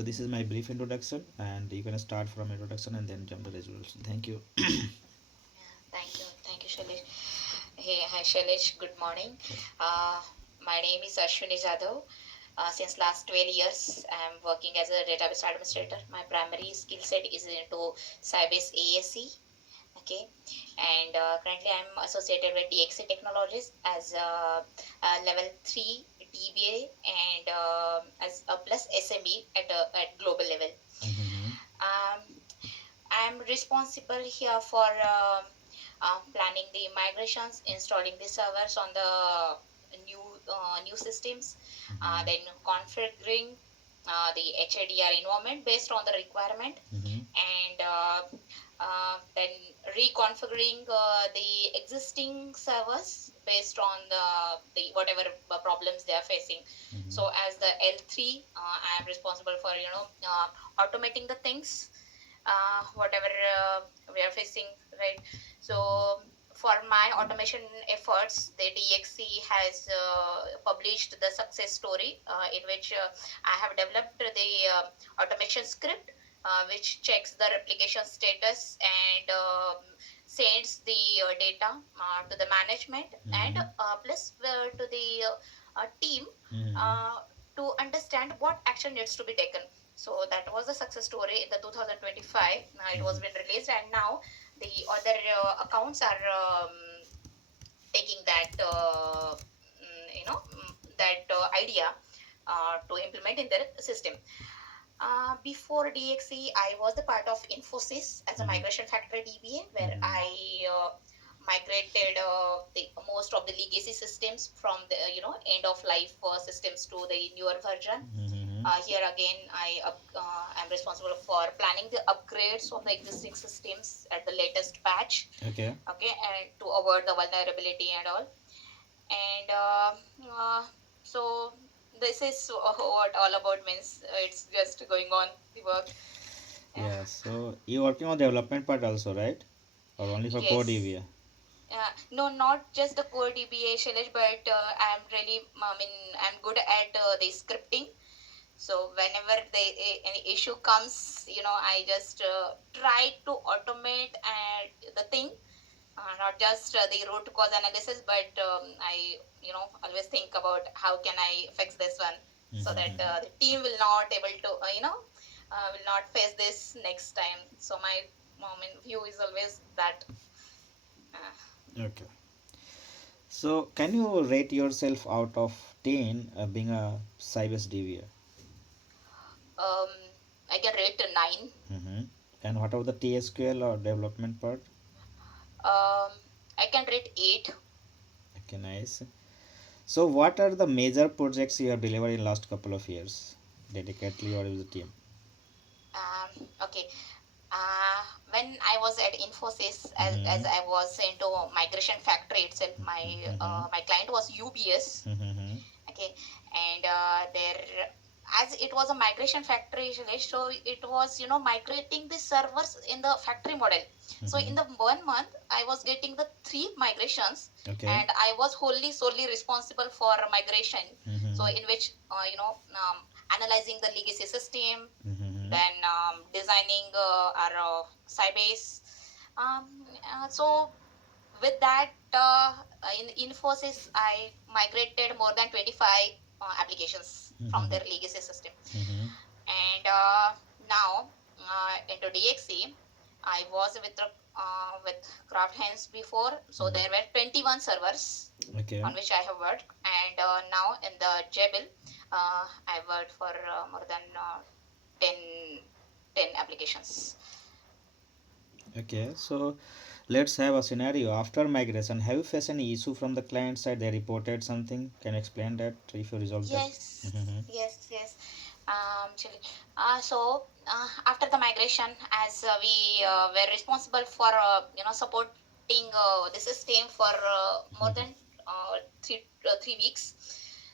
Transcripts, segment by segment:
So this is my brief introduction, and you can start from introduction and then jump to resolution. Thank you. Thank you, Shailesh. Hey, hi, Shailesh. Good morning. Uh, my name is Ashwini Jadhav. Since last 12 years, I am working as a database administrator. My primary skill set is into Sybase ASE. Okay, and currently I'm associated with DXC Technologies as a level 3 DBA and as a plus SME at global level. Mm-hmm. Um, I'm responsible here for planning the migrations, installing the servers on the new systems, Mm-hmm. then configuring the HADR environment based on the requirement, Mm-hmm. and then reconfiguring the existing servers based on the whatever problems they are facing. Mm-hmm. So as the L3, I am responsible for automating the things whatever we are facing, right? So for my automation efforts, the DXC has published the success story in which I have developed the automation script which checks the replication status and sends the data to the management and Mm-hmm. plus to the team Mm-hmm. uh, to understand what action needs to be taken. So that was the success story in the 2025. It was been released, and now the other accounts are taking that that idea to implement in their system. Before DXE, I was the part of Infosys as a Mm-hmm. migration factory DBA, where Mm-hmm. I migrated the most of the legacy systems from the end of life systems to the newer version. Mm-hmm. Here again, am responsible for planning the upgrades of the existing systems at the latest patch. Okay. Okay, and to avoid the vulnerability and all. And so this is what all about means. It's just going on the work. Yeah. Yeah. So you're working on development part also, right? Or only for code Yes. EVA? No, not just the core DBA, Shailesh, but I'm really, I mean, I'm good at the scripting. So whenever any issue comes, I just try to automate the thing, not just the root cause analysis, but I, always think about how can I fix this one so that Mm-hmm. the team will not able to, will not face this next time. So my view is always that. Uh, Okay. So can you rate yourself out of 10 being a Sybase DBA? um, I can rate a 9. Mm-hmm. And what about the TSQL or development part? Um, I can rate 8. Okay, nice. So what are the major projects you have delivered in last couple of years, dedicatedly or with the team? Okay. Uh, when I was at Infosys, as Mm-hmm. I was into migration factory itself, Mm-hmm. my client was UBS. Mm-hmm. Okay, and there, as it was a migration factory, Shailesh, so it was migrating the servers in the factory model. So Mm-hmm. in the 1 month, I was getting the 3 migrations, Okay. and I was wholly solely responsible for migration. So Mm-hmm. in which analyzing the legacy system, Mm-hmm. then designing our Sybase. So with that, in Infosys, I migrated more than 25 applications from Mm-hmm. their legacy system. Mm-hmm. And now into DXC, I was with Craft Hands before, so there were 21 servers Okay. on which I have worked, and now in the Jebel, I worked for more than 10, 10 applications. Okay. So let's have a scenario after migration. Have you faced any issue from the client side? They reported something. Can you explain that if you resolve that? Yes, Mm-hmm. yes. Actually, after the migration, as we were responsible for supporting the system for more than 3 weeks.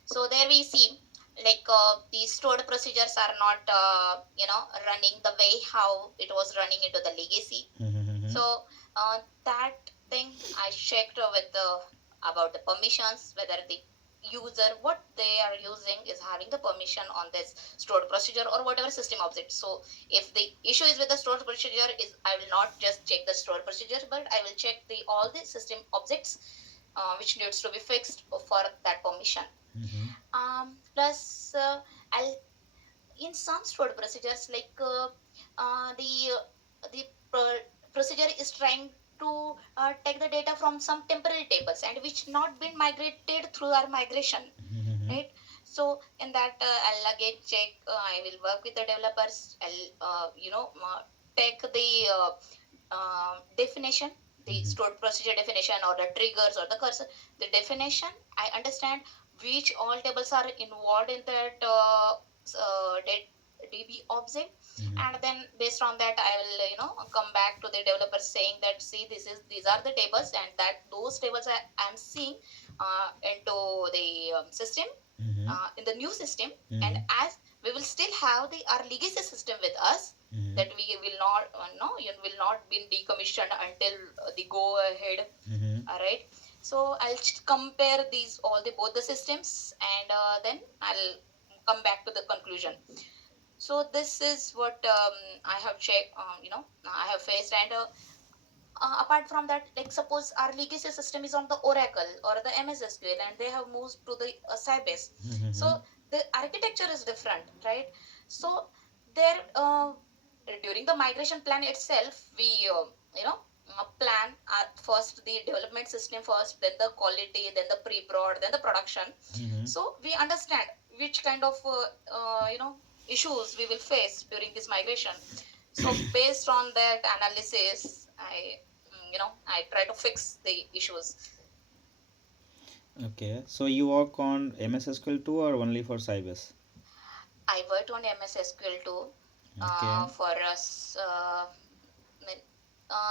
So there we see like the stored procedures are not running the way how it was running into the legacy. Mm-hmm. So that thing I checked with the about the permissions whether the user, what they are using is having the permission on this stored procedure or whatever system object. So if the issue is with the stored procedure, is I will not just check the stored procedure, but I will check the all the system objects which needs to be fixed for that permission. Mm-hmm. Plus I'll, in some stored procedures, like the procedure is trying to take the data from some temporary tables and which not been migrated through our migration, Mm-hmm. right? So in that, I'll again check, I will work with the developers, I'll take the definition, the Mm-hmm. stored procedure definition or the triggers or the cursor, the definition. I understand which all tables are involved in that DB object, Mm-hmm. and then based on that, I will come back to the developers saying that, see, these are the tables, and that those tables I'm seeing into the system, Mm-hmm. in the new system. And Mm-hmm. as we will still have the our legacy system with us, Mm-hmm. that we will not no you will not be decommissioned until the go ahead. Mm-hmm. All right. So I'll compare these all the both the systems, and then I'll come back to the conclusion. So this is what I have checked, I have faced. And apart from that, like suppose our legacy system is on the Oracle or the MS SQL, and they have moved to the Sybase. Mm-hmm. So the architecture is different, right? So there, during the migration plan itself, we plan first the development system first, then the quality, then the pre-prod, then the production. Mm-hmm. So we understand which kind of issues we will face during this migration. So based on that analysis, I try to fix the issues. Okay, so you work on MS SQL too, or only for Sybase? I worked on MS SQL too, Okay. for us.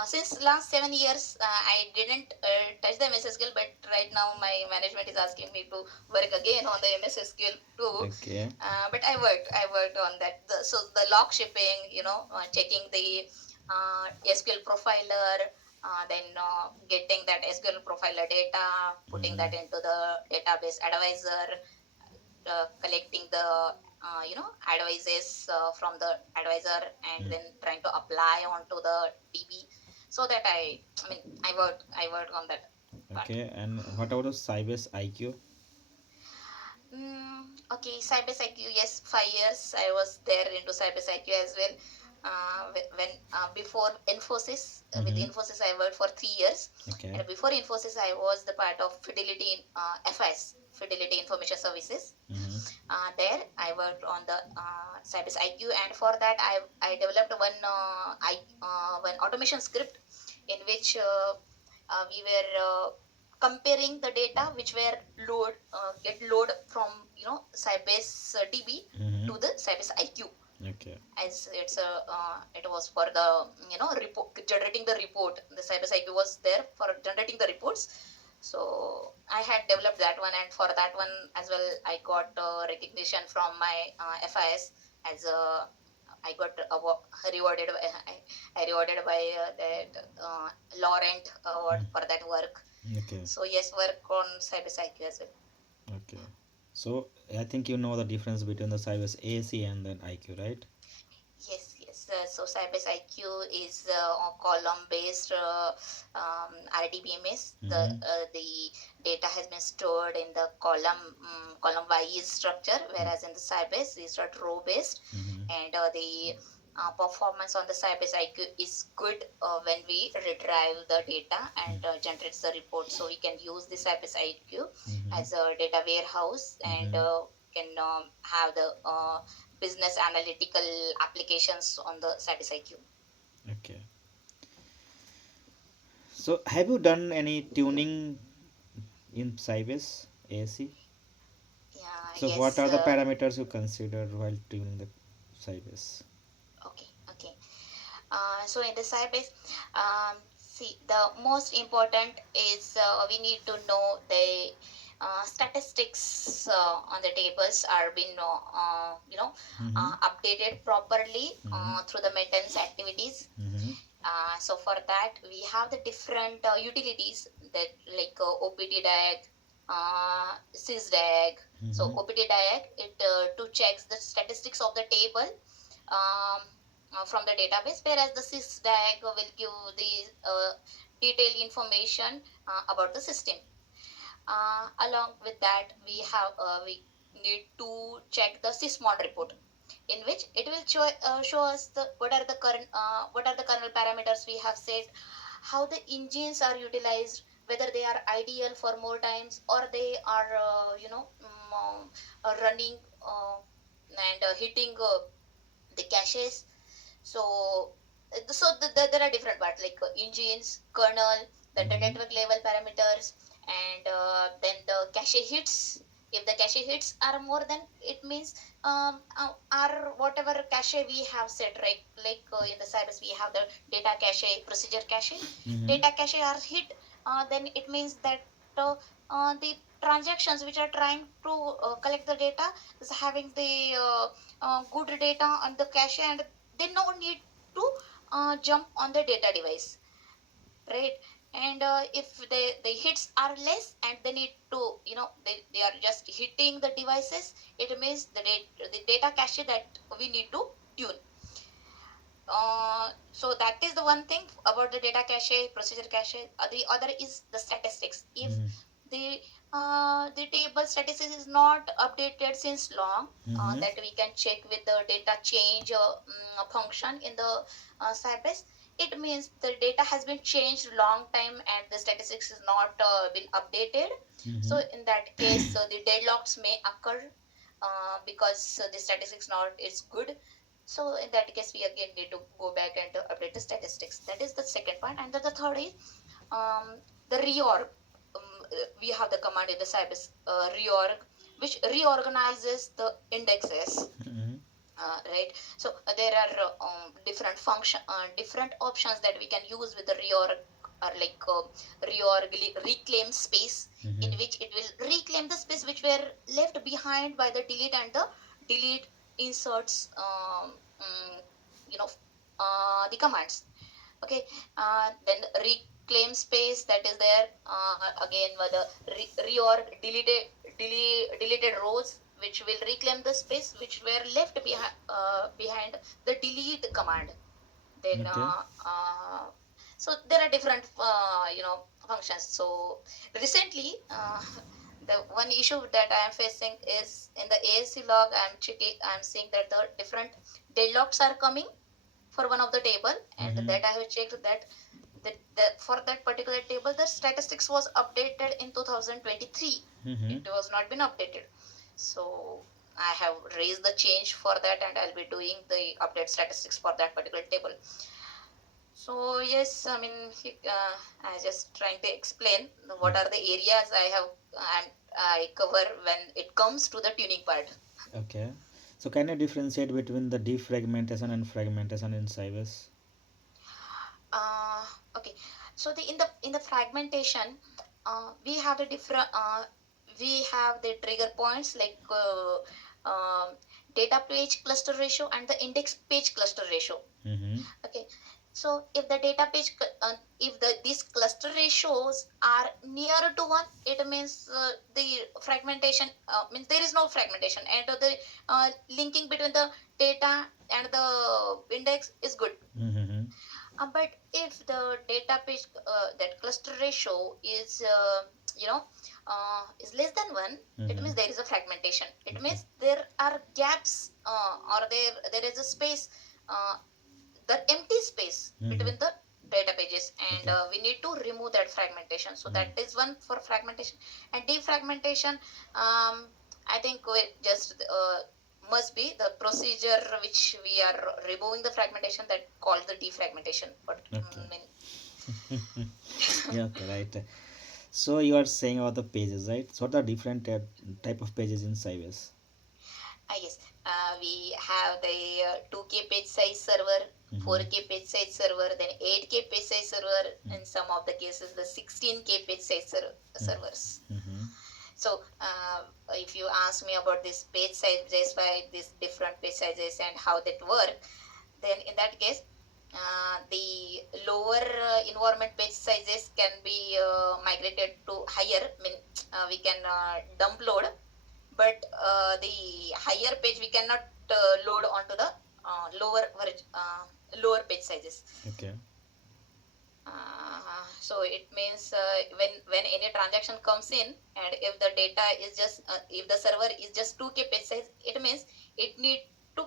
Since last 7 years, I didn't touch the MS SQL, but right now my management is asking me to work again on the MS SQL too. Okay. But I worked on that. So the log shipping, checking the SQL profiler, then getting that SQL profiler data, putting Mm-hmm. that into the database advisor, collecting the advices from the advisor, and then trying to apply onto the DB, so that I worked on that part. Okay, and what about the Sybase IQ? Okay, Sybase IQ, yes, 5 years I was there into Sybase IQ as well. When before Infosys, with Mm-hmm. Infosys I worked for 3 years, Okay. and before Infosys I was the part of Fidelity, FIS, Fidelity Information Services. Mm-hmm. There I worked on the Sybase IQ, and for that I developed one automation script in which we were comparing the data which were get load from Sybase DB Mm-hmm. to the Sybase IQ, Okay. as it was for the report, generating the report. The Sybase IQ was there for generating the reports. So I had developed that one, and for that one as well, I got recognition from my FIS as a. I got rewarded. I rewarded by that Laurent award for that work. Okay. So yes, work on cybersecurity as well. Okay. So I think you know the difference between the Sybase ASE and then IQ, right? Yes, yes. So Sybase IQ is a column-based RDBMS. Mm-hmm. The data has been stored in the column-wise structure, whereas in the Sybase is row-based, Mm-hmm. and the performance on the Sybase IQ is good when we retrieve the data and generates the report. So we can use the Sybase IQ Mm-hmm. as a data warehouse, and Mm-hmm. can have the business analytical applications on the Sybase IQ. Okay. So have you done any tuning in Sybase ASE? Yeah, So what yes. are the parameters you consider while tuning the Sybase? Okay, okay. So in the Sybase, see, the most important is we need to know the statistics on the tables are being Mm-hmm. updated properly Mm-hmm. through the maintenance activities. Mm-hmm. So for that we have the different utilities that, like OPT DAG, sysdag. So Mm-hmm. opt diag it to checks the statistics of the table um, from the database, whereas the sysdag will give the detailed information about the system. Along with that, we need to check the sysmon report, in which it will show us the what are the kernel parameters we have set, how the engines are utilized, whether they are ideal for more times or they are running and hitting the caches. So there are different parts like engines, kernel, then the Mm-hmm. network level parameters, and then the cache hits. If the cache hits are more, then it means are whatever cache we have set, right? Like in the Sybase we have the data cache, procedure cache. Mm-hmm. Data cache are hit, then it means that the transactions which are trying to collect the data is having the good data on the cache, and they no need to jump on the data device, right? And if the hits are less and they need to, they are just hitting the devices, it means the data cache that we need to tune. So that is the one thing about the data cache, procedure cache. The other is the statistics. If Mm-hmm. the table statistics is not updated since long, Mm-hmm. that we can check with the data change function in the Sybase. It means the data has been changed long time and the statistics is not been updated. Mm-hmm. So in that case, the deadlocks may occur because the statistics not is good. So in that case, we again need to go back and update the statistics. That is the second part. And then the third is the reorg. We have the command in the Sybase reorg, which reorganizes the indexes. Mm-hmm. Right. So there are different options that we can use with the reorg, or like reclaim space, in Mm-hmm. which it will reclaim the space which were left behind by the delete and the delete inserts. You know, the commands. Okay. Then reclaim space, that is there. Again with the reorg deleted rows, which will reclaim the space which were left behind the delete command. Then Okay. so there are different functions. So recently the one issue that I am facing is in the ASC log. I'm seeing that the different deadlocks are coming for one of the table, and Mm-hmm. that I have checked that for that particular table the statistics was updated in 2023. Mm-hmm. It was not been updated. So I have raised the change for that, and I'll be doing the update statistics for that particular table. So yes, I mean, I just trying to explain what are the areas I cover when it comes to the tuning part. Okay. So can you differentiate between the defragmentation and fragmentation in Sybase? uh, okay. So in the fragmentation, we have the different we have the trigger points like data page cluster ratio and the index page cluster ratio. Mm-hmm. Okay. So if the data page if these cluster ratios are near to one, it means the fragmentation means there is no fragmentation, and the linking between the data and the index is good. Mm-hmm. But if the data page that cluster ratio is is less than one, it Mm-hmm. means there is a fragmentation. It Okay. means there are gaps, or there is a space, uh, the empty space Mm-hmm. between the data pages, and Okay. we need to remove that fragmentation. So Mm. that is one for fragmentation. And defragmentation, I think we just must be the procedure which we are removing the fragmentation, that called the defragmentation. But Okay. mean, Yeah. Okay. Right. So you are saying about the pages, right? So what are different type of pages in Sybase? yes, we have the 2K page size server, Mm-hmm. 4K page size server, then 8K page size server, in some of the cases the 16K page size servers. Mm-hmm. So if you ask me about this page sizes, why these different page sizes and how that work, then in that case, The lower environment page sizes can be migrated to higher. I mean, we can dump load, but the higher page we cannot load onto the lower page sizes. Okay. So it means when any transaction comes in, and if the data is just if the server is just 2K page size, it means it need to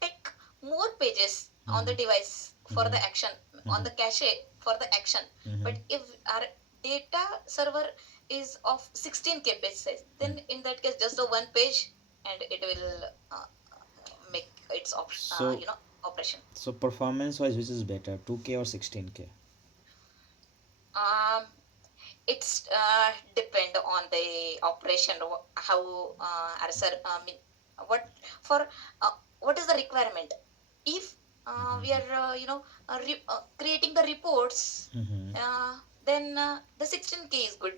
take more pages on the Mm-hmm. device for Mm-hmm. the action, on Mm-hmm. the cache for the action. Mm-hmm. But if our data server is of 16K page size, then in that case just the one page, and it will make its So, operation. so performance wise, which is better, 2K or 16K? um it's depend on the operation, how sir, I mean, what for what is the requirement. If we Mm-hmm. are creating the reports, Mm-hmm. then the 16K is good.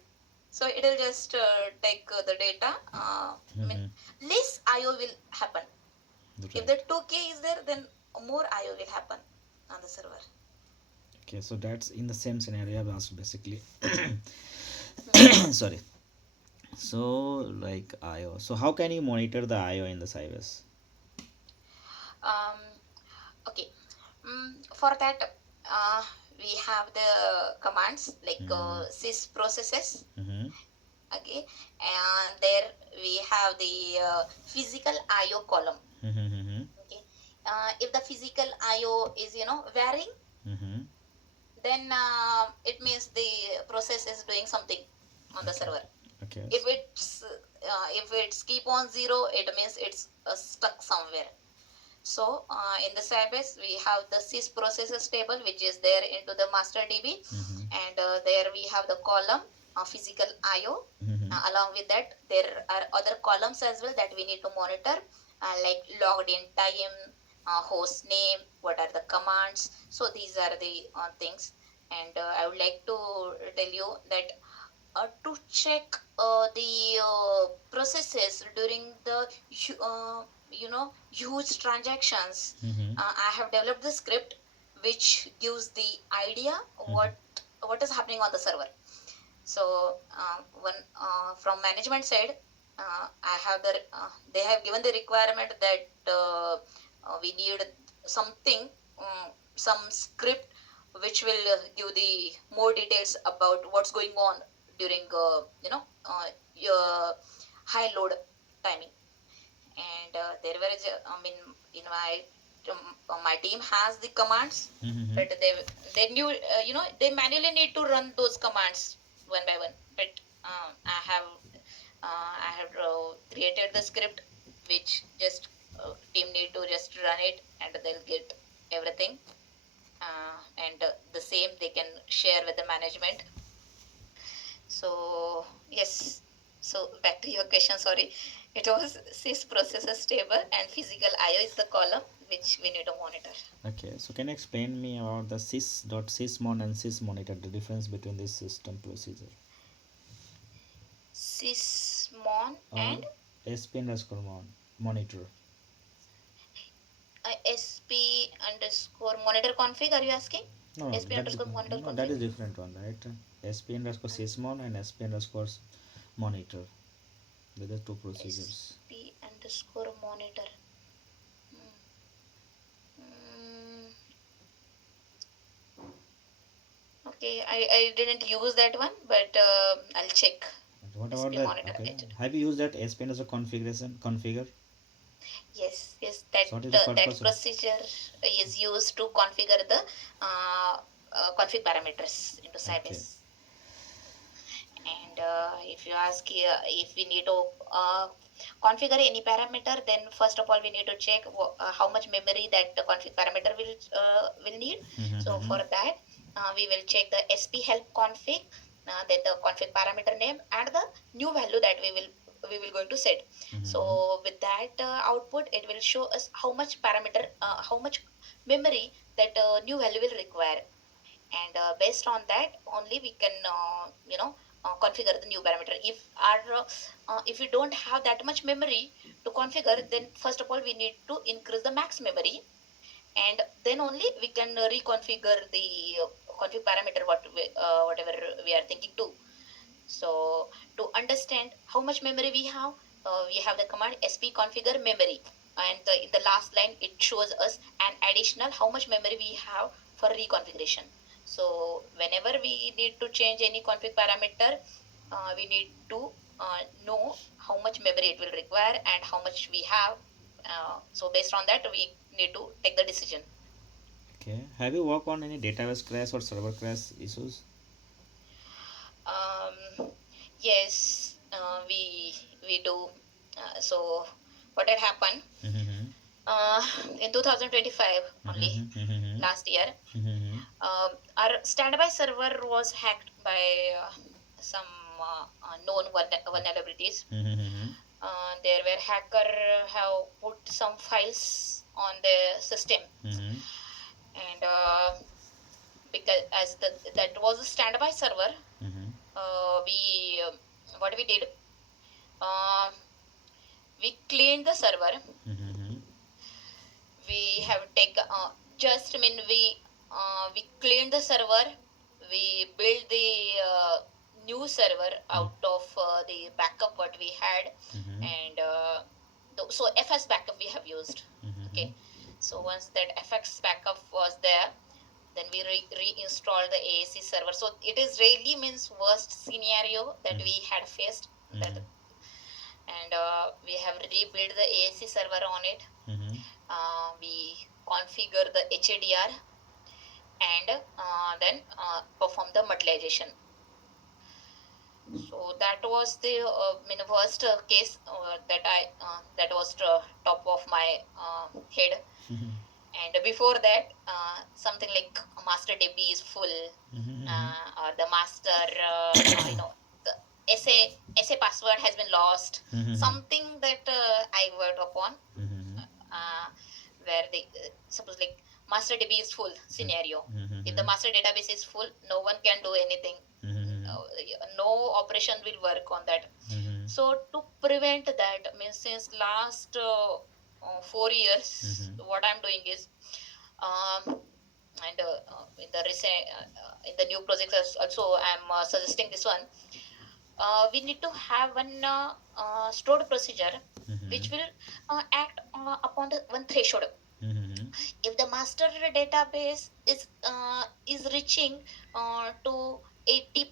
So it will just take the data. I mean, Mm-hmm. less IO will happen. If Right. the 2K is there, then more IO will happen on the server. Okay, so that's in the same scenario I've asked basically. Mhm. Sorry. So, like IO. So, how can you monitor the IO in the Sybase? um okay. For that, uh, we have the commands like Mm-hmm. sys processes. Mm-hmm. Okay, and there we have the physical IO column. Mm-hmm. Okay, if the physical IO is varying, Mm-hmm. then it means the process is doing something on the Okay. server. Okay. If it's keep on zero, it means it's stuck somewhere. So in the Sybase, we have the sys processes table, which is there into the master DB, Mm-hmm. and there we have the column physical IO. Mm-hmm. Along with that, there are other columns as well that we need to monitor, like logged in time, host name, what are the commands. So these are the things, and I would like to tell you that to check the processes during the huge transactions, Mm-hmm. I have developed the script which gives the idea Mm-hmm. what is happening on the server. So one from management side, I have they have given the requirement that we need something, some script which will give the more details about what's going on during your high load timing. And there were I mean, in my team has the commands, Mm-hmm. but they knew they manually need to run those commands one by one. But I have created the script which just team need to just run it, and they'll get everything, and the same they can share with the management. So yes, so back to your question, sorry. It was sys processes table, and physical IO is the column which we need to monitor. Okay, so can you explain me about the sys.sysmon and sysmonitor, the difference between this system procedure? Sysmon Or and SP underscore monitor. SP underscore monitor config, are you asking? No, no, SP underscore monitor that config? is different one, right? SP underscore sysmon and SP underscore monitor. These are two procedures. SP underscore monitor. Hmm. Mm, okay, I didn't use that one, but I'll check. And what about SP that? monitor. Okay, have you used that SP as a configuration configure? Yes, So what is the that purpose of? procedure is used to configure the config parameters into Okay. Sybase. And if you ask if we need to configure any parameter, then first of all we need to check how much memory that the config parameter will need. So Mm-hmm. for that, we will check the sp help config, then the config parameter name and the new value that we will going to set. Mm-hmm. So with that output, it will show us how much parameter, how much memory that new value will require, and based on that only we can configure the new parameter. If we don't have that much memory to configure, then first of all we need to increase the max memory, and then only we can reconfigure the config parameter whatever we are thinking to. So to understand how much memory we have the command sp configure memory, and in the last line it shows us an additional how much memory we have for reconfiguration. So whenever we need to change any config parameter, we need to know how much memory it will require and how much we have. So based on that, we need to take the decision. Okay. Have you worked on any database crash or server crash issues? Um, yes, we do. So what had happened Mm-hmm. uh, in 2025 only Mm-hmm. Mm-hmm. last year, Mm-hmm. our standby server was hacked by some known vulnerabilities. Mm-hmm. There were hacker have put some files on the system, Mm-hmm. and because as that was a standby server, Mm-hmm. we what we did, uh, we cleaned the server. Mm-hmm. We have taken just I mean we cleaned the server. We built the new server out of the backup what we had, Mm-hmm. and so fs backup we have used. Mm-hmm. Okay, so once that fx backup was there, then we reinstalled the ASE server. So it is really means worst scenario that we had faced, that, Mm-hmm. and we have rebuilt the ASE server on it. Mm-hmm. We configure the HADR, and then perform the materialization. So that was the worst case that was top of my head. Mm-hmm. And before that, something like master DB is full, Mm-hmm. or the master the SA password has been lost. Mm-hmm. Something that I worked upon, Mm-hmm. uh, where the suppose like master DB is full scenario. If the Mm-hmm. master database is full, no one can do anything. Mm-hmm. No operation will work on that. Mm-hmm. So to prevent that, means since last 4 years, Mm-hmm. what I'm doing is, and in the recent in the new projects also, I'm suggesting this one. We need to have one stored procedure which will act upon the one threshold. Mm-hmm. If the master database is reaching to 80%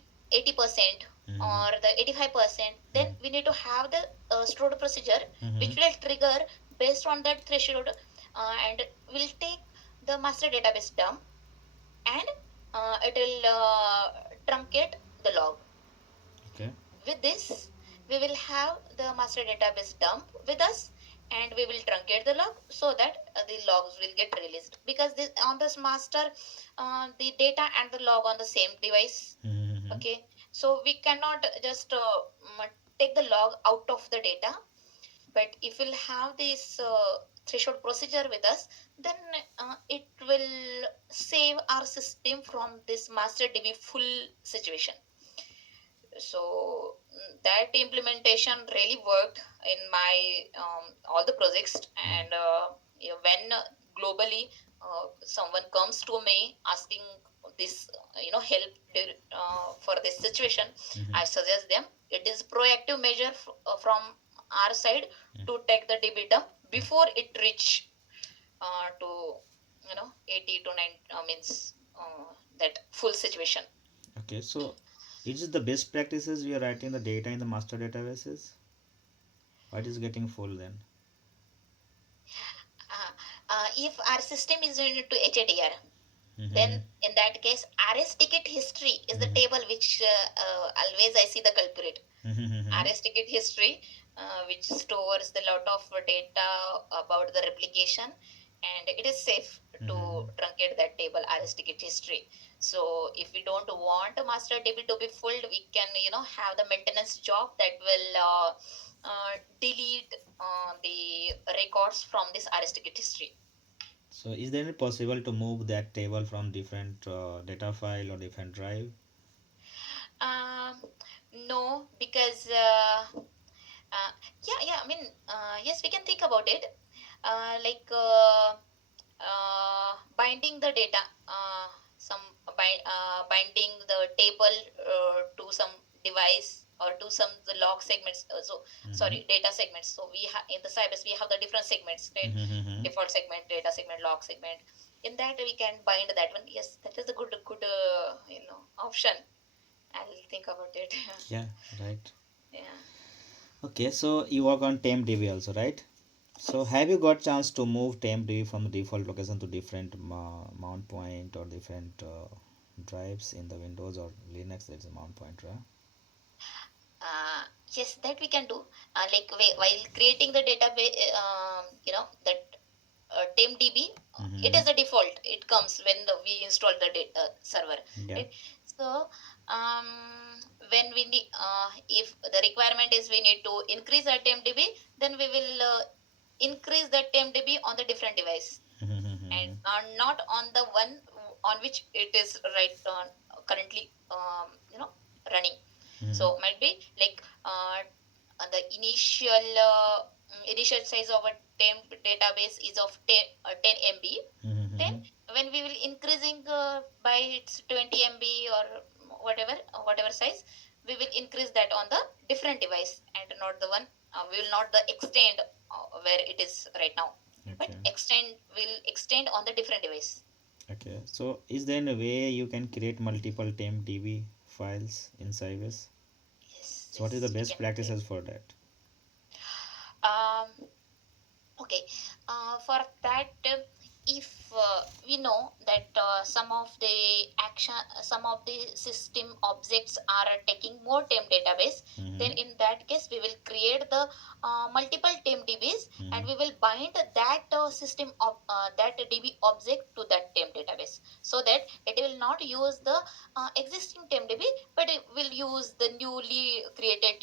Mm-hmm. or the 85%, then we need to have the stored procedure Mm-hmm. which will trigger based on that threshold, and will take the master database dump, and it will truncate the log. Okay. With this, we will have the master database dump with us, and we will truncate the log so that the logs will get released, because this on this master, the data and the log on the same device. Mm-hmm. Okay, so we cannot just take the log out of the data, but if we'll have this threshold procedure with us, then it will save our system from this master db full situation. So that implementation really worked in my all the projects. And when globally someone comes to me asking this help for this situation, Mm-hmm. I suggest them it is proactive measure from our side to take the db dump before it reach to 80 to 9 means that full situation. Okay. So, is it the best practices we are writing the data in the master databases? What is getting full then? If our system is related to HADR, Mm-hmm. then in that case, RS ticket history is the Mm-hmm. table which always I see the culprit. Mm-hmm. RS ticket history, which stores the lot of data about the replication, and it is safe to Mm-hmm. truncate that table RS ticket history. So if we don't want a master table to be full, we can have the maintenance job that will delete the records from this RS ticket history. So, is there any possible to move that table from different data file or different drive? Um, no, because yeah, yeah. I mean, yes, we can think about it. Like binding the data, some binding the table to some device or to some the log segments. So Mm-hmm. sorry, data segments. So we have in the Sybase we have the different segments, right? Mm-hmm. Default segment, data segment, log segment. In that we can bind that one. Yes, that is a good option. I'll think about it. Yeah, right. Yeah. Okay, so you work on TempDB also, right? So Yes. have you got chance to move TempDB from the default location to different mount point or different drives in the Windows or Linux? There is a mount point, right? Uh, yes, that we can do. Like while creating the database, that TempDB, it Mm-hmm. is a default. It comes when we install the data server, Yeah. right? So when we need, if the requirement is we need to increase our TempDB, then we will increase the TempDB on the different device and Mm-hmm. not on the one on which it is right on currently running. Mm-hmm. So might be like the initial size of a temp database is of 10 MB. Then Mm-hmm. when we will increasing by its 20 MB or whatever size, we will increase that on the different device and not the one, we will not the extend where it is right now, but Okay. extend on the different device. Okay. So is there any way you can create multiple TempDB files in Sybase? Yes, So what is the yes, we best can create. practices for that? um Okay, for that, if we know that some of the system objects are taking more temp database, then Mm-hmm. in that case we will create the multiple temp DBs and Mm-hmm. we will bind that system of that DB object to that temp database, so that it will not use the existing temp DB, but it will use the newly created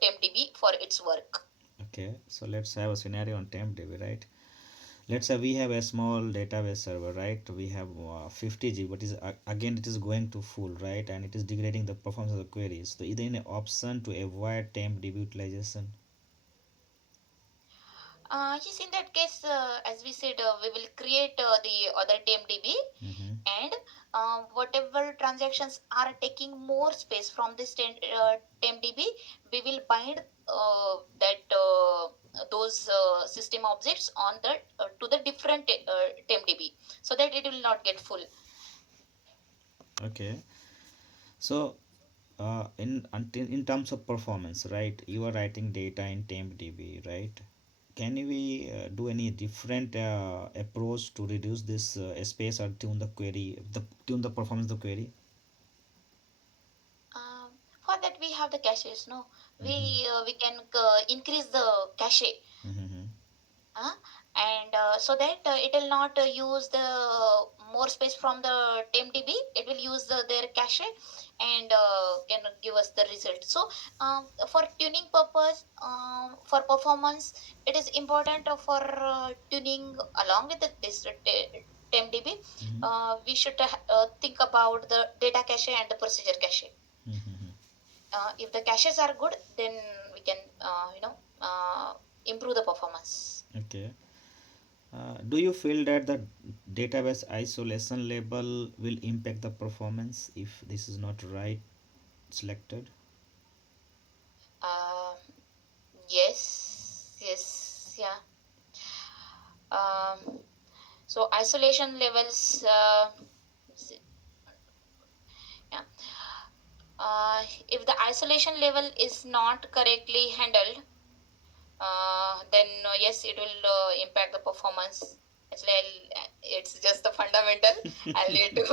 temp DB for its work. Okay. So let's have a scenario on TempDB, right? Let's say we have a small database server, right? We have 50 GB, but again it is going to full, right? And it is degrading the performance of the queries. So is there any option to avoid TempDB utilization? Yes, in that case, as we said, we will create the other TMDB, Mm-hmm. and whatever transactions are taking more space from this TMDB, we will bind that those system objects on the to the different TMDB, so that it will not get full. Okay. So in terms of performance, right? You are writing data in TempDB, right? Can we do any different approach to reduce this space or tune the performance of the query? For that, we have the caches. No, Mm-hmm. we can increase the cache, Mm-hmm. uh, and so that it will not use the more space from the TMDB. It will use their cache and can give us the result. So for tuning purpose, for performance, it is important for tuning along with this TMDB. Mm-hmm. We should think about the data cache and the procedure cache. Mm-hmm. If the caches are good, then we can improve the performance. Okay. Do you feel that the database isolation label will impact the performance if this is not right selected? uh, yes, yes, yeah. So isolation levels, yeah. If the isolation level is not correctly handled, then yes, it will impact the performance. Actually, it's just the fundamental. I'll need to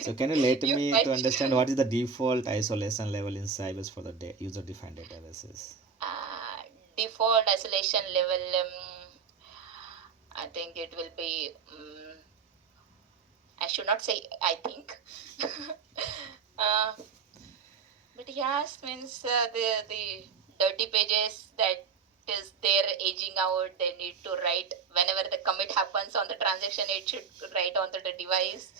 So can you let you me to understand question. what is the default isolation level in Sybase for the user-defined databases? uh, Default isolation level, I think it will be, I should not say I think. uh, but yes, means the dirty pages that is there aging out, they need to write whenever the commit happens on the transaction, it should write onto the device.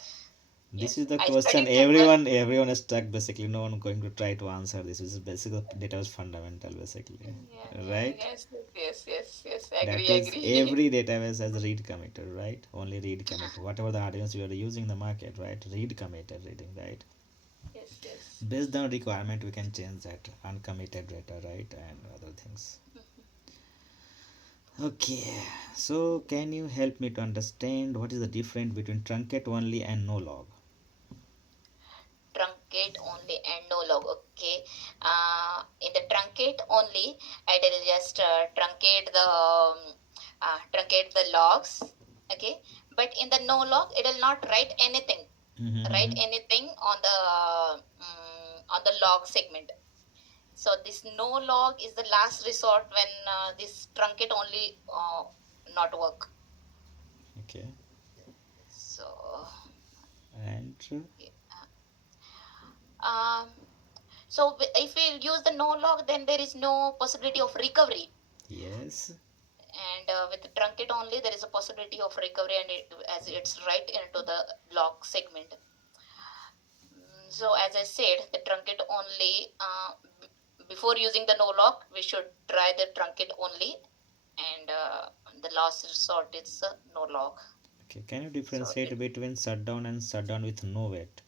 This is Yes, the I question studied that one. everyone is stuck basically. No one going to try to answer this. This is basically data is fundamental basically, Yeah, right? yes, yes, yes, yes. That Agree, is agree. every database has a read committer, right? Only read committer. Whatever the audience you are using in the market, right? Read committer reading, right? Yes, yes. Based on requirement, we can change that uncommitted data, right? And other things. Okay, so can you help me to understand what is the difference between truncate only and no log? Truncate only and no log. Okay. In the truncate only, it will just truncate the logs. Okay. But in the no log, it will not write anything. Write Mm-hmm. anything on the log segment. So this no log is the last resort when this truncate only not work. Okay, So and um, so if we use the no log, then there is no possibility of recovery. yes. And with the truncate only, there is a possibility of recovery, and as it's right into the log segment. So as I said, the truncate only. Before using the no log, we should try the truncate only, and the last resort is no log. Okay, can you So differentiate it between shutdown and shutdown with no wait?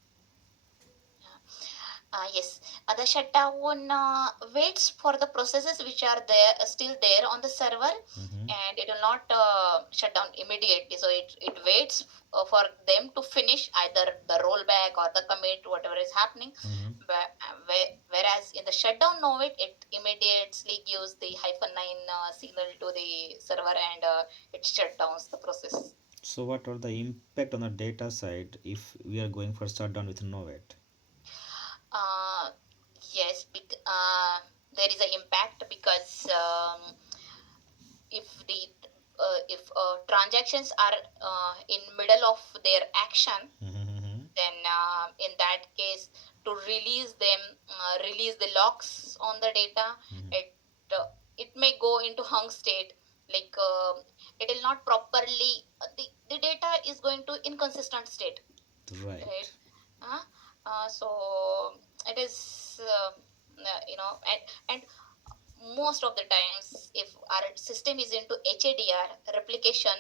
Yes, the shutdown waits for the processes which are there still there on the server, Mm-hmm. and it will not shut down immediately. So it waits for them to finish either the rollback or the commit, whatever is happening. Mm-hmm. Whereas in the shutdown no wait, it immediately gives the -9 signal to the server, and it shut down the process. So what are the impact on the data side if we are going for shutdown with no wait? Uh, yes, there is an impact because if the if transactions are in middle of their action, Mm-hmm. then in that case, to release the locks on the data, Mm-hmm. it it may go into hung state, like it will not properly the data is going to inconsistent state, right? Right. uh, so it is and most of the times if our system is into HADR replication,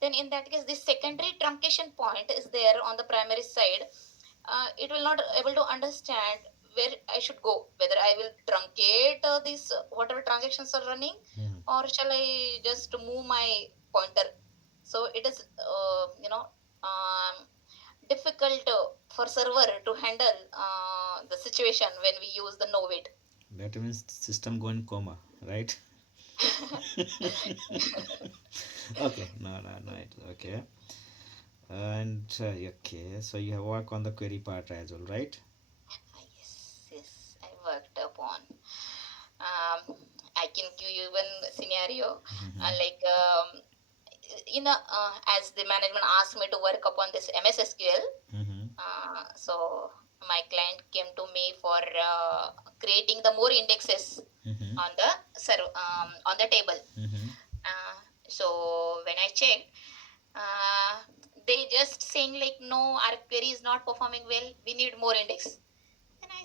then in that case the secondary truncation point is there on the primary side. It will not able to understand where I should go, whether I will truncate these whatever transactions are running, Mm-hmm. or shall I just move my pointer. So it is difficult for server to handle the situation when we use the no wait. That means system go in coma, right? Okay, no, it's okay. And okay, so you have work on the query part as well, right? Yes, yes, I worked upon. I can give you one scenario, Mm-hmm. like as the management asked me to work upon this MS SQL. Mm-hmm. So my client came to me for creating the more indexes Mm-hmm. on the table. Mm-hmm. Uh, so when I checked, uh, they just saying like, no, our query is not performing well. We need more index. Then I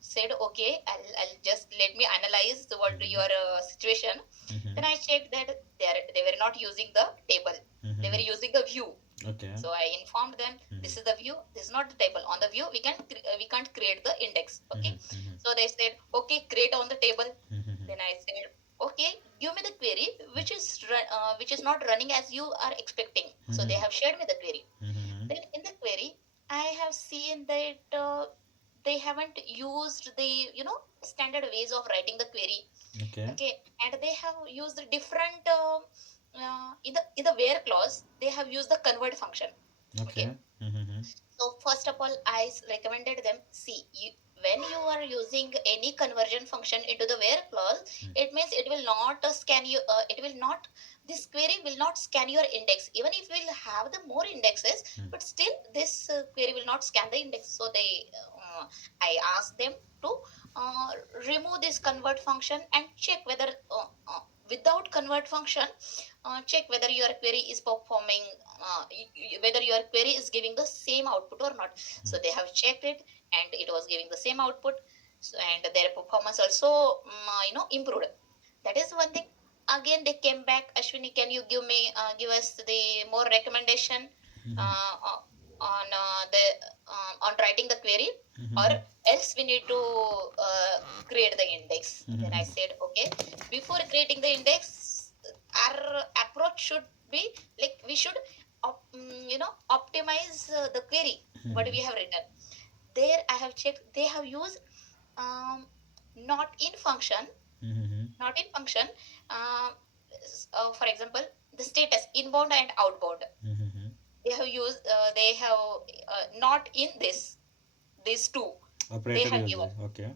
said, okay, I'll just let me analyze what your situation. Mm-hmm. Then I checked that they were not using the table. They were Mm-hmm. using a view. Okay. So I informed them, this Mm-hmm. is the view, this is not the table. On the view, we can't create the index. Okay. Mm-hmm. So they said, okay, create on the table. Mm-hmm. Then I said, okay, give me the query which is not running as you are expecting. So they Mm-hmm. have shared me the query. Mm-hmm. Then in the query, I have seen that they haven't used the standard ways of writing the query. Okay. Okay, and they have used the different in the where clause they have used the convert function. Okay, Okay. Mm-hmm. so first of all, recommended them, see, when you are using any conversion function into the where clause, it means it will not scan you. It will not. This query will not scan your index, even if we'll have the more indexes, but still this query will not scan the index. So I asked them to uh, remove this convert function and check whether without convert function, check whether your query is performing, whether your query is giving the same output or not. So they have checked it and it was giving the same output. So, and their performance also improved. That is one thing. Again they came back, Ashwini, can you give us the more recommendation uh, o- on writing the query, or else we need to uh, create the index. Then I said okay, before creating the index, our approach should be like we should optimize the query what we have written. There I have checked, they have used um, not in function, not in function. um, for example, the status inbound and outbound, they have used, they have not in this, these two they Operator have user, given. okay.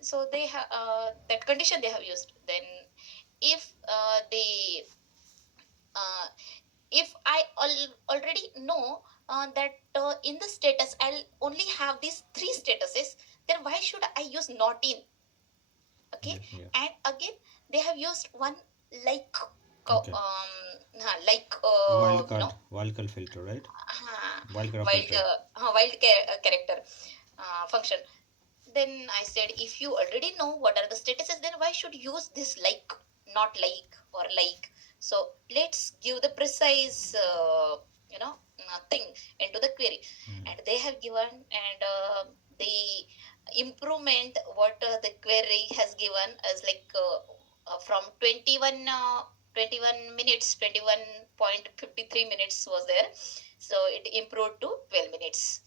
So they have that condition they have used. Then if they uh, if I already know that in the status I'll only have these three statuses, then why should I use not in? Okay. Yeah, yeah. And again they have used one like Okay. like Wildcard filter, right? uh, Wildcard wild operator. character function. Then I said, if you already know what are the statuses, then why should you use this like, not like, or like? So let's give the precise thing into the query. And they have given, and the improvement what the query has given is like from 21 minutes, 21.53 minutes was there, so it improved to 12 minutes.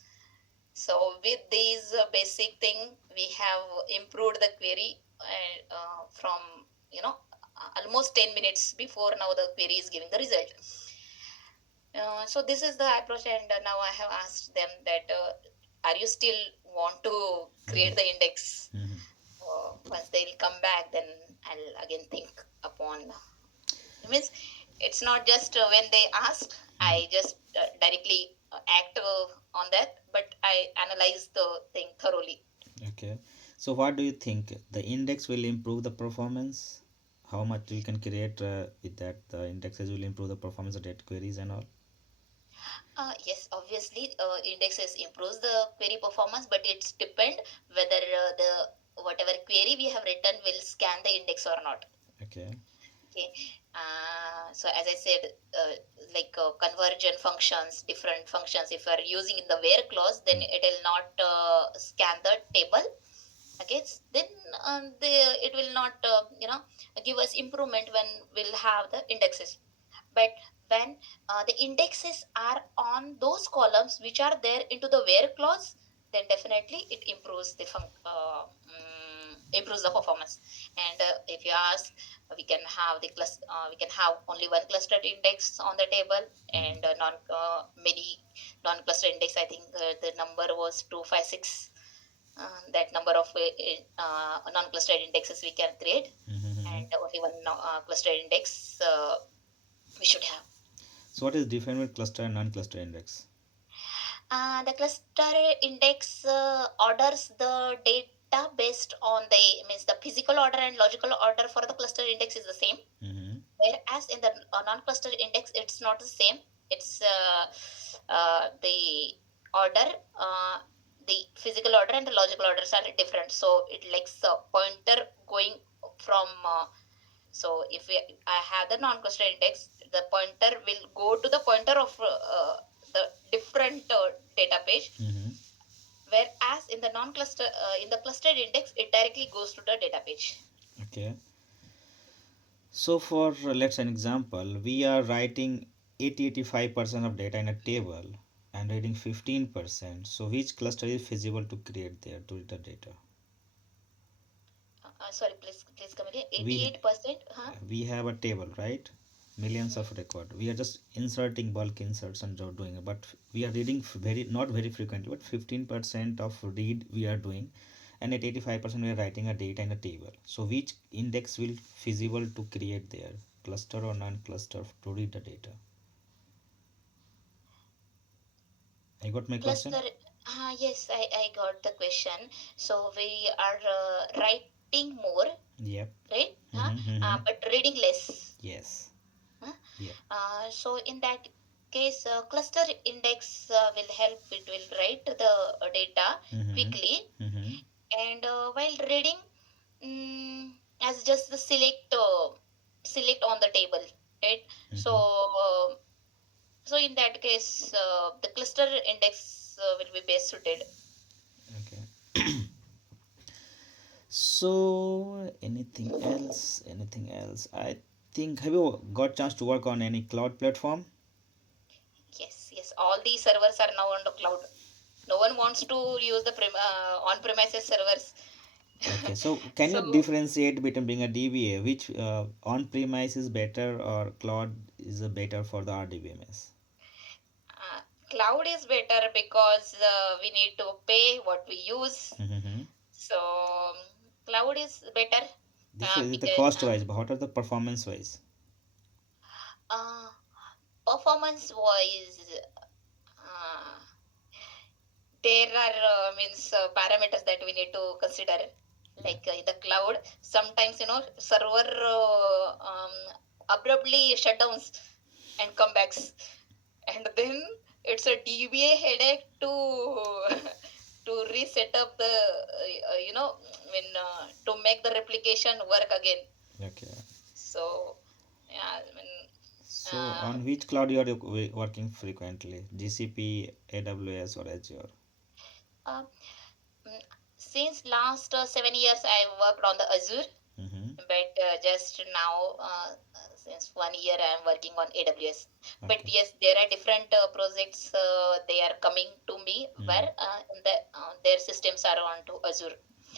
So with these basic thing, we have improved the query from almost 10 minutes before now the query is giving the result. So this is the approach, and now I have asked them that are you still want to create the index? Once they'll come back, then I'll again think upon. Means it's not just when they ask, I just directly act on that, but I analyze the thing thoroughly. Okay. So what do you think? The index will improve the performance? How much you can create with that? The indexes will improve the performance of data queries and all. Yes, obviously, indexes improves the query performance, but it's depend whether the whatever query we have written will scan the index or not. Okay. Okay. So as I said, like conversion functions, different functions. If you are using in the where clause, then it will not scan the table. Okay. Then it will not give us improvement when we'll have the indexes. But when the indexes are on those columns which are there into the where clause, then definitely it improves the performance. And if you ask, we can have only one clustered index on the table, and non many non-clustered index. I think the number was 256. That number of non-clustered indexes we can create, and only one clustered index we should have. So what is different with cluster and non-cluster index? The cluster index orders the data based on the, means the physical order and logical order for the cluster index is the same. Whereas in the non-cluster index, it's not the same. It's the order, uh, the physical order and the logical orders are different. So it likes a pointer going from. So if I have the non-cluster index, the pointer will go to the pointer of the different data page. Whereas in the non-cluster, in the clustered index, it directly goes to the data page. Okay. So for let's say an example, we are writing 80-85% of data in a table and reading 15%. So which cluster is feasible to create there to read the data? Sorry, please come again. We 88%. Huh? we have a table, right? Millions Mhm. of record. We are just inserting bulk inserts and doing it, but we are reading very not very frequently, but 15% of read we are doing, and at 85% we are writing a data in a table. So which index will feasible to create there, cluster or non-cluster to read the data? I got my question. Cluster. Yes, I got the question. So we are writing. writing more, Yep. right? Mm-hmm. But reading less. Yes. Huh? Yep. So in that case, cluster index will help. It will write the data Mm-hmm. quickly, Mm-hmm. and while reading, as just the select on the table, right? So Mm-hmm. so in that case, the cluster index will be best suited. Okay. So anything else? Anything else? I think, have you got chance to work on any cloud platform? Yes, yes. All these servers are now on the cloud. No one wants to use the on-premises servers. Okay, so can you So differentiate between being a DBA, which on-premise is better or cloud is better for the RDBMS? uh, cloud is better because we need to pay what we use. Mm-hmm. So cloud is better. This is the Because cost wise, but what are the performance wise? uh, performance wise, uh, there are means parameters that we need to consider, Yeah. like in the cloud sometimes server abruptly shutdowns and comebacks, and then it's a DBA headache to to reset up the when to make the replication work again. Okay. So yeah, I mean, So uh, on which cloud you are working frequently? GCP, AWS, or Azure? uh, mm, since last 7 years I worked on the Azure, Mm-hmm. but just now since 1 year I am working on AWS. But Okay. yes, there are different projects they are coming to me Mm. where their systems are on to Azure.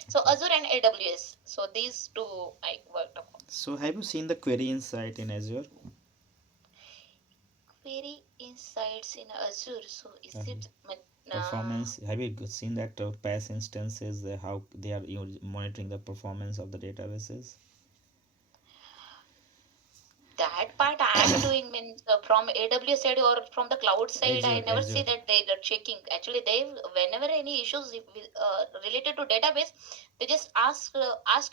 So Okay. Azure and AWS. So these two I worked upon. So have you seen the query insight in Azure? Query insights in Azure. So is Uh, it performance, have you seen that PaaS instances, how they are monitoring the performance of the databases? that part I am doing means from AWS side or from the cloud side, I Azure, never see Azure. that they are checking. Actually, they whenever any issues related to database, they just ask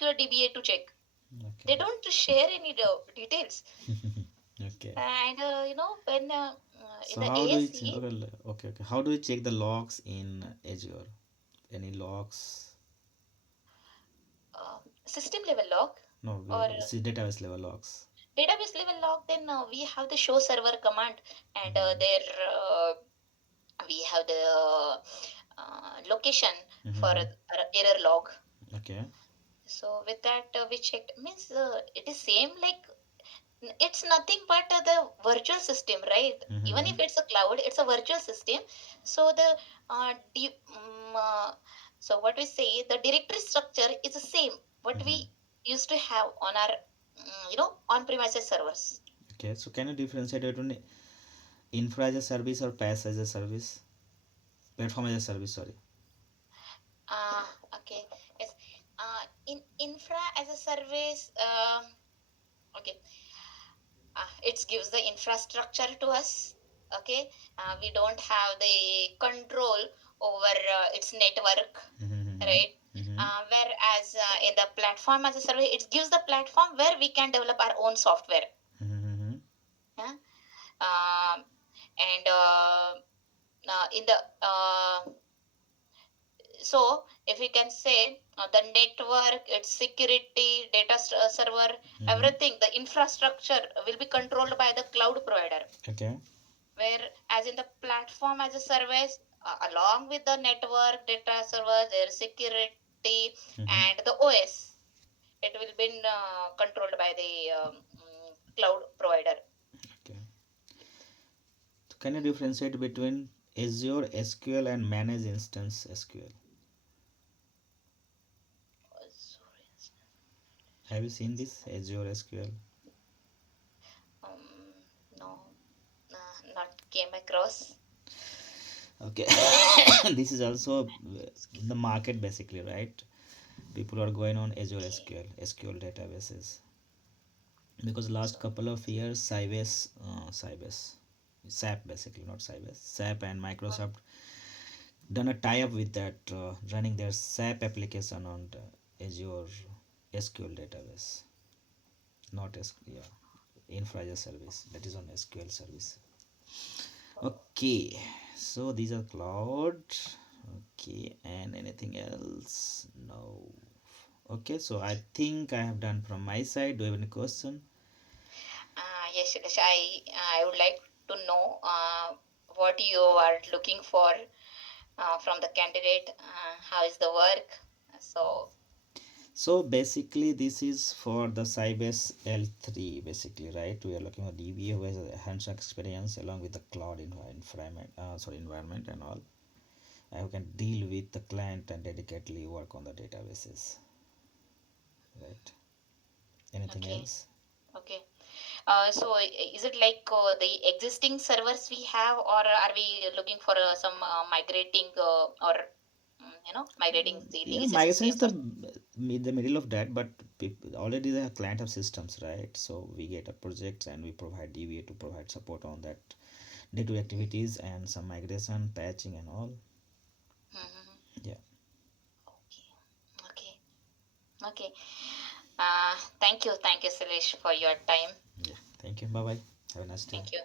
your DBA to check. They Okay. don't share any details. Okay. And when in So the how do you ASE okay. How do you check the logs in Azure? Any logs? system level log No, or see database level logs. database level log, then we have the show server command, and Mm-hmm. there we have the location for Mm-hmm. error log. Okay. So with that we checked means it is same like it's nothing but the virtual system, right? Even Mm-hmm. if it's a cloud, it's a virtual system. So the so what we say, the directory structure is the same what we Mm-hmm. used to have on our on premises servers. Okay. So can you differentiate between infra as a service or PaaS as a service? Platform as a service, sorry. uh okay, yes. In infra as a service, okay, it gives the infrastructure to us. Okay, we don't have the control over its network, Mm-hmm. right? Mm-hmm. Whereas in the platform as a service, it gives the platform where we can develop our own software. Mm-hmm. Yeah? um, and in the so if we can say the network, its security, data server, Mm-hmm. everything, the infrastructure will be controlled by the cloud provider. Okay. Where as in the platform as a service, along with the network, data server, their security, Mm-hmm. and the OS, it will be controlled by the cloud provider. Okay. Can you differentiate between Azure SQL and Managed Instance SQL? Have you seen this Azure SQL? um, no, not came across. Okay. This is also in the market basically, right? People are going on Azure Okay. SQL databases because last So couple of years Sybase, SAP basically, not Sybase, SAP and uh, Microsoft done a tie up with that running their SAP application on Azure. SQL database, not SQL. Yeah, infra as a service, that is on SQL service. Okay, so these are cloud. Okay, and anything else? No. Okay, so I think I have done from my side. Do you have any question? Yes, Shailesh, I would like to know what you are looking for from the candidate. How is the work? So, So basically, this is for the Sybase L3. Basically, right? We are looking at DBA who has a hands-on experience along with the cloud environment, environment and all. Who can deal with the client and dedicatedly work on the databases, right? Anything okay, else? okay. So is it like the existing servers we have, or are we looking for some migrating or migrating the Yeah, legacy migration is systems? Or the middle of that, but already the client have systems, right? So we get a project and we provide DBA to provide support on that day-to-day activities and some migration, patching, and all. mm-hmm. Yeah, Okay, okay, okay. Thank you, Salesh, for your time. yeah. Thank you. Bye bye. Have a nice day. Thank you.